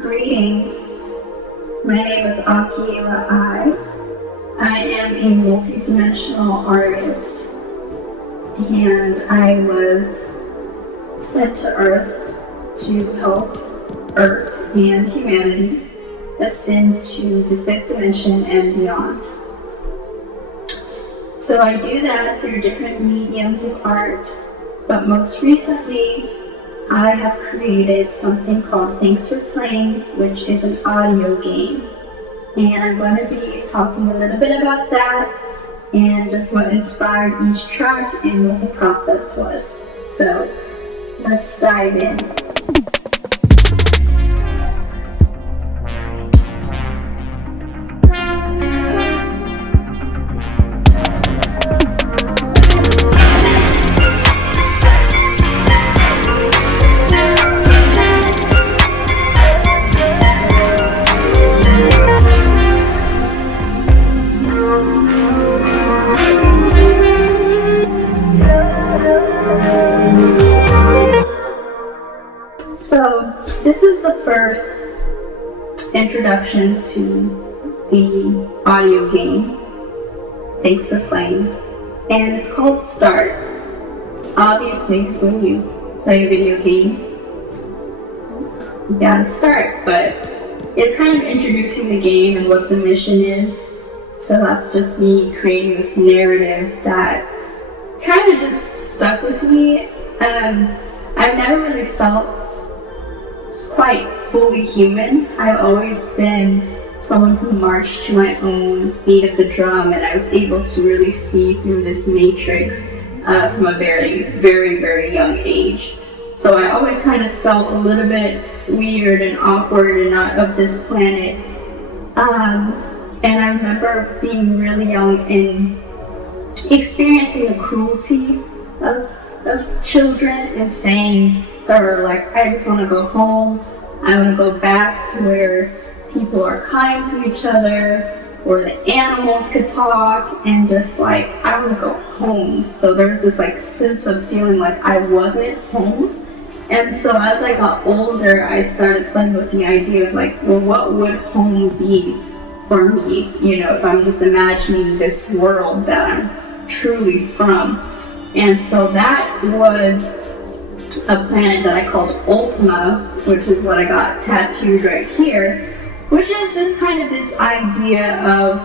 Greetings. My name is Akiala I. I am a multidimensional artist, and I was sent to Earth to help Earth and humanity ascend to the fifth dimension and beyond. So I do that through different mediums of art, but most recently I have created something called Thanks for Playing, which is an audio game. And I'm going to be talking a little bit about that and just what inspired each track and what the process was. So let's dive in. So this is the first introduction to the audio game, Thanks for Playing, and it's called Start. Obviously, because when you play a video game, you gotta start, but it's kind of introducing the game and what the mission is. So that's just me creating this narrative that kind of just stuck with me. I've never really felt quite fully human. I've always been someone who marched to my own beat of the drum, and I was able to really see through this matrix from a very, very, very young age. So I always kind of felt a little bit weird and awkward and not of this planet. And I remember being really young and experiencing the cruelty of children and saying, or like, I just want to go home. I want to go back to where people are kind to each other, where the animals could talk, and just like, I want to go home. So there's this like sense of feeling like I wasn't home. And so as I got older, I started playing with the idea of like, well, what would home be for me? You know, if I'm just imagining this world that I'm truly from. And so that was a planet that I called Ultima, which is what I got tattooed right here, which is just kind of this idea of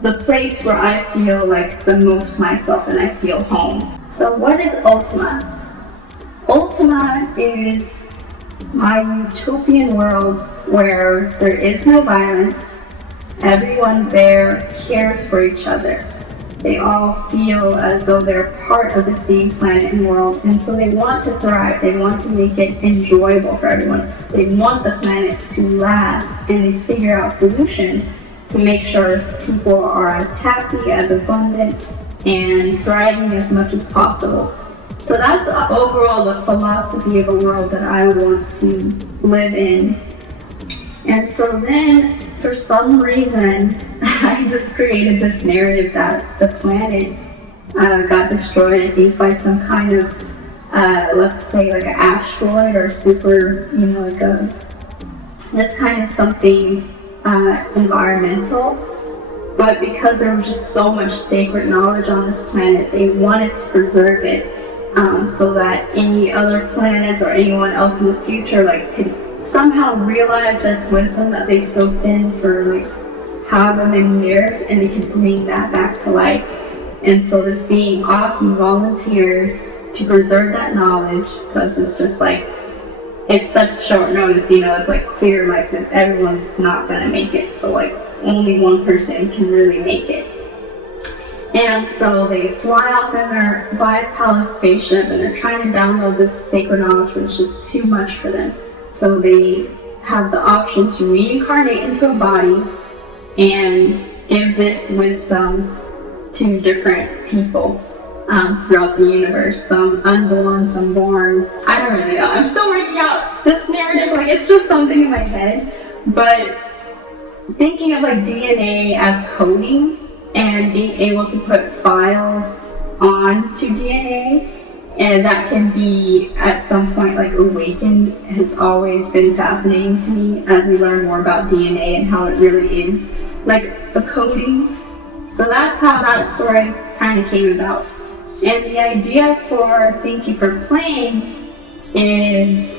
the place where I feel like the most myself and I feel home. So what is Ultima? Ultima is my utopian world where there is no violence. Everyone there cares for each other. They all feel as though they're part of the same planet and world, and so they want to thrive. They want to make it enjoyable for everyone. They want the planet to last, and they figure out solutions to make sure people are as happy, as abundant, and thriving as much as possible. So that's overall the philosophy of a world that I want to live in. And so then, for some reason, I just created this narrative that the planet got destroyed, I think, by some kind of, let's say, like an asteroid or super, you know, like this kind of something environmental. But because there was just so much sacred knowledge on this planet, they wanted to preserve it so that any other planets or anyone else in the future, like, could somehow realize this wisdom that they've soaked in for like however many years, and they can bring that back to life. And so this being Aki volunteers to preserve that knowledge, because it's just like, it's such short notice, you know, it's like clear like that everyone's not gonna make it, so like only one person can really make it. And so they fly off in their bipedal spaceship, and they're trying to download this sacred knowledge, but it's just too much for them. So they have the option to reincarnate into a body and give this wisdom to different people throughout the universe. Some unborn, some born. I don't really know. I'm still working out this narrative. Like, it's just something in my head. But thinking of like DNA as coding and being able to put files onto DNA and that can be at some point like awakened has always been fascinating to me as we learn more about DNA and how it really is like a coding. So that's how that story kind of came about. And the idea for Thank You for Playing is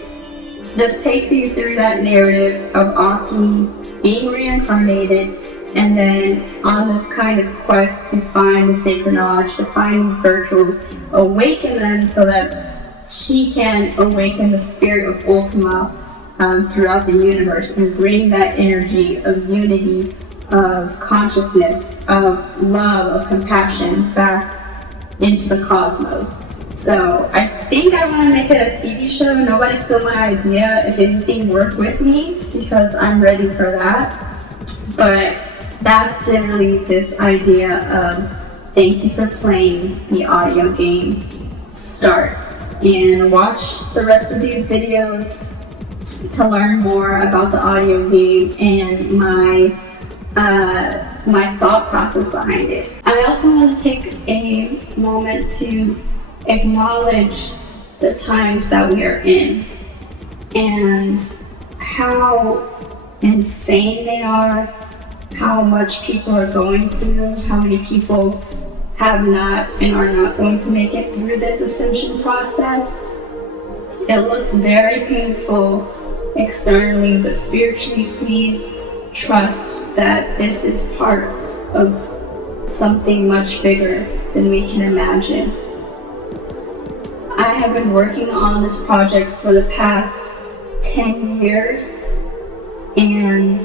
just takes you through that narrative of Aki being reincarnated and then on this kind of quest to find the sacred knowledge, to find these virtuals, awaken them so that she can awaken the spirit of Ultima throughout the universe and bring that energy of unity, of consciousness, of love, of compassion back into the cosmos. So I think I want to make it a TV show. Nobody stole my idea. If anything, work with me because I'm ready for that. But that's generally this idea of Thank You for Playing the audio game Start. And watch the rest of these videos to learn more about the audio game and my thought process behind it. I also want to take a moment to acknowledge the times that we are in and how insane they are, how much people are going through, how many people have not and are not going to make it through this ascension process. It looks very painful externally, but spiritually, please trust that this is part of something much bigger than we can imagine. I have been working on this project for the past 10 years, and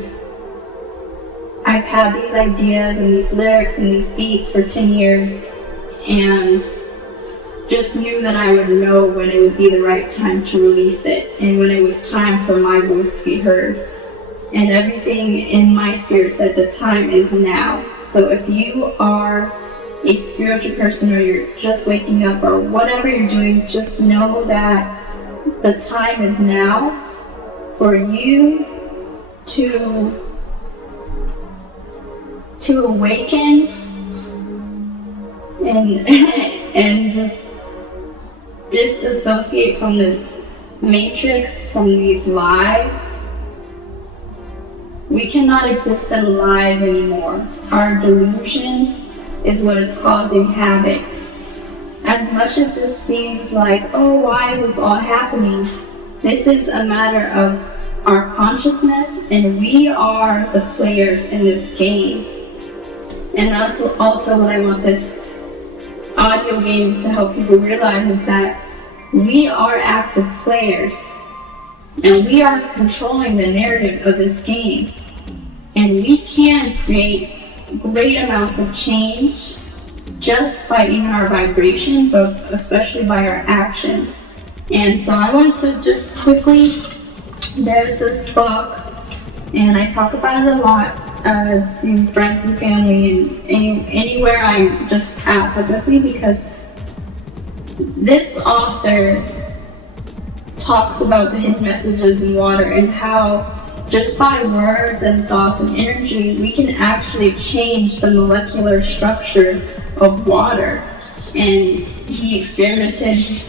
I've had these ideas and these lyrics and these beats for 10 years, and just knew that I would know when it would be the right time to release it and when it was time for my voice to be heard. And everything in my spirit said the time is now. So if you are a spiritual person or you're just waking up or whatever you're doing, just know that the time is now for you to awaken and and just disassociate from this matrix, from these lies. We cannot exist in lies anymore. Our delusion is what is causing havoc. As much as this seems like, oh, why is this all happening? This is a matter of our consciousness, and we are the players in this game. And that's also what I want this audio game to help people realize, is that we are active players and we are controlling the narrative of this game, and we can create great amounts of change just by even our vibration, but especially by our actions. And so I want to just quickly, there's this book, and I talk about it a lot to friends and family and anywhere I'm just at publicly, because this author talks about the hidden messages in water and how just by words and thoughts and energy, we can actually change the molecular structure of water. And he experimented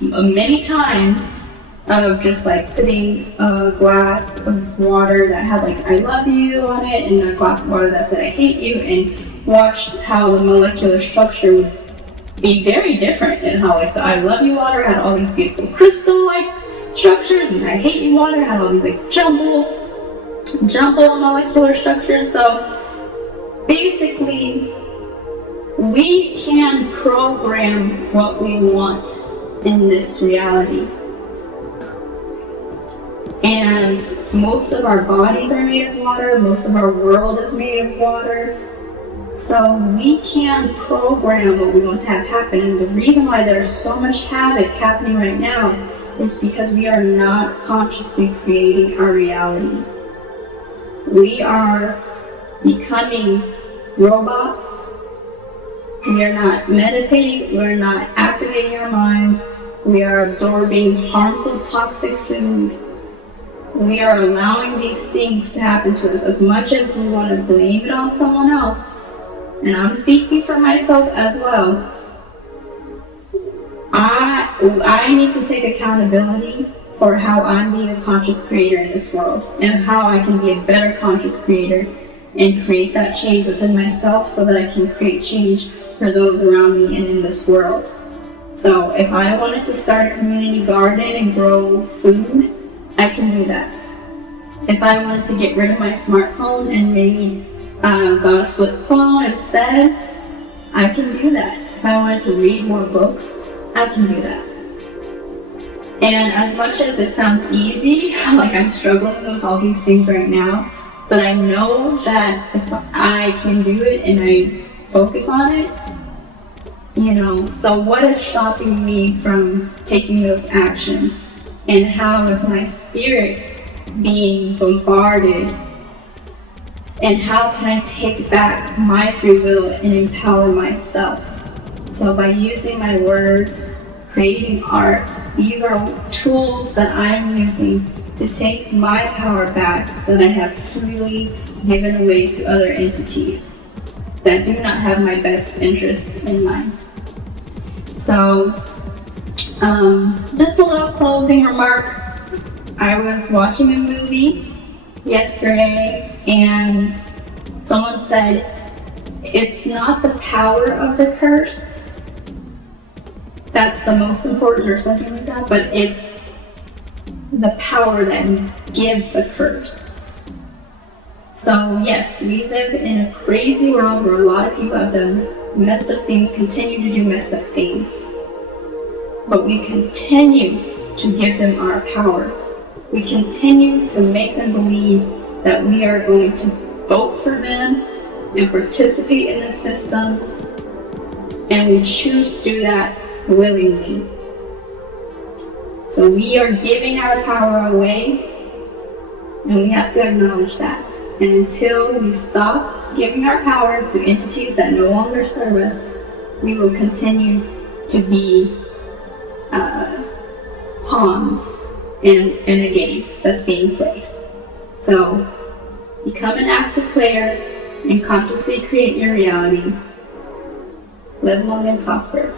many times of just like putting a glass of water that had like I love you on it and a glass of water that said I hate you, and watched how the molecular structure would be very different, and how like the I love you water had all these beautiful crystal like structures, and I hate you water had all these like jumble molecular structures. So basically we can program what we want in this reality. And most of our bodies are made of water, most of our world is made of water. So we can program what we want to have happen. And the reason why there's so much havoc happening right now is because we are not consciously creating our reality. We are becoming robots. We are not meditating, we're not activating our minds, we are absorbing harmful, toxic food. We are allowing these things to happen to us. As much as we want to blame it on someone else, and I'm speaking for myself as well, I need to take accountability for how I'm being a conscious creator in this world, and how I can be a better conscious creator and create that change within myself so that I can create change for those around me and in this world. So if I wanted to start a community garden and grow food, I can do that. If I wanted to get rid of my smartphone and maybe got a flip phone instead, I can do that. If I wanted to read more books, I can do that. And as much as it sounds easy, like I'm struggling with all these things right now, but I know that if I can do it and I focus on it, so what is stopping me from taking those actions? And how is my spirit being bombarded? And how can I take back my free will and empower myself? So by using my words, creating art, these are tools that I'm using to take my power back that I have freely given away to other entities that do not have my best interest in mind. So, just a little closing remark. I was watching a movie yesterday and someone said, it's not the power of the curse that's the most important or something like that, but it's the power that give the curse. So yes, we live in a crazy world where a lot of people have done messed up things, continue to do messed up things, but we continue to give them our power. We continue to make them believe that we are going to vote for them and participate in the system, and we choose to do that willingly. So we are giving our power away, and we have to acknowledge that. And until we stop giving our power to entities that no longer serve us, we will continue to be pawns in a game that's being played. So become an active player and consciously create your reality. Live long and prosper.